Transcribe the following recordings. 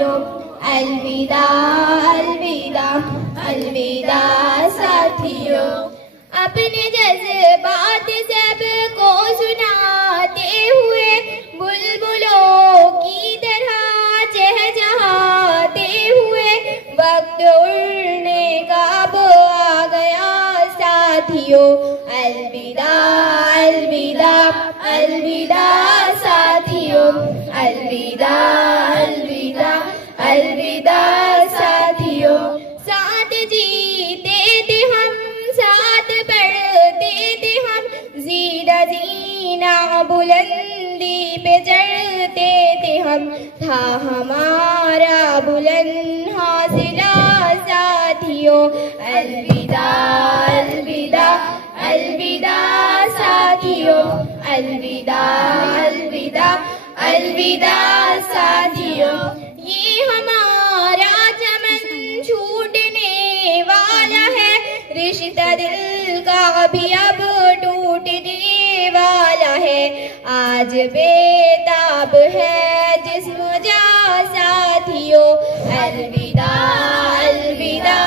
साथियों, अलविदा अलविदा अलविदा साथियों। अपने जज्बात सबको सुनाते हुए बुलबुलों की तरह चहचहाते हुए वक्त उड़ने का अब आ गया साथियों। अलविदा अलविदा अलविदा साथियों, अलविदा अलविदा अलविदा साथियों। साथ जीते थे हम, साथ बढ़ते थे हम, जीना जीना बुलंदी पे चढ़ते थे हम। था हमारा बुलंद हौसला साथियों। अलविदा अलविदा अलविदा साथियों, अलविदा अलविदा अलविदा साथियों। ये हमारा चमन छूटने वाला है, रिश्ता दिल का भी अब टूटने वाला है। आज बेताब है जिस्म जा साथियों। अलविदा अलविदा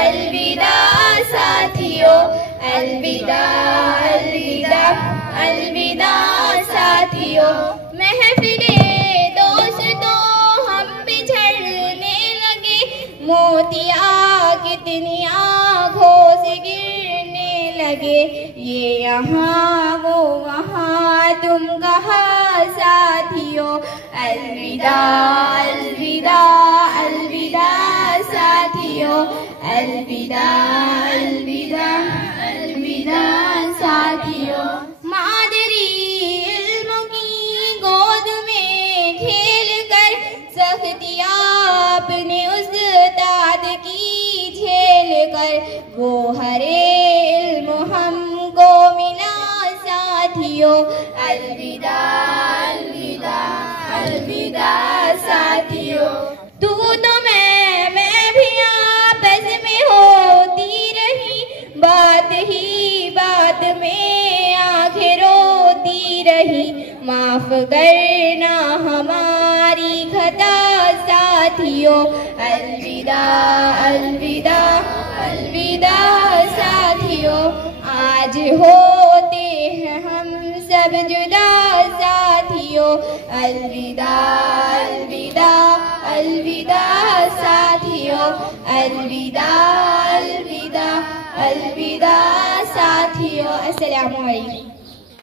अलविदा साथियों, अलविदा अलविदा अलविदा साथियों। महफिले दोस्तों हम बिछड़ने लगे, मोतिया कितनी आँखों से गिरने लगे। ये यहाँ वो वहाँ तुम कहाँ साथियों। अलविदा अलविदा अलविदा साथियों, अलविदा अलविदा अलविदा साथियों। मादरी इल्म की गोद में खेल कर सख्तियाँ अपने उस्ताद की झेल कर, वो हरे इल्म हमको मिला साथियों। अलविदा अलविदा अलविदा साथियों। तू तो मैं भी आपस में होती रही, बात ही बात में आंखें रोती रही। माफ करना हमारी खता साथियों। अलविदा अलविदा अलविदा साथियों। आज होते हैं हम सब जुदा साथियों। अलविदा अलविदा अलविदा साथियों, अलविदा अलविदा अलविदा साथियों। अस्सलामु अलैकुम।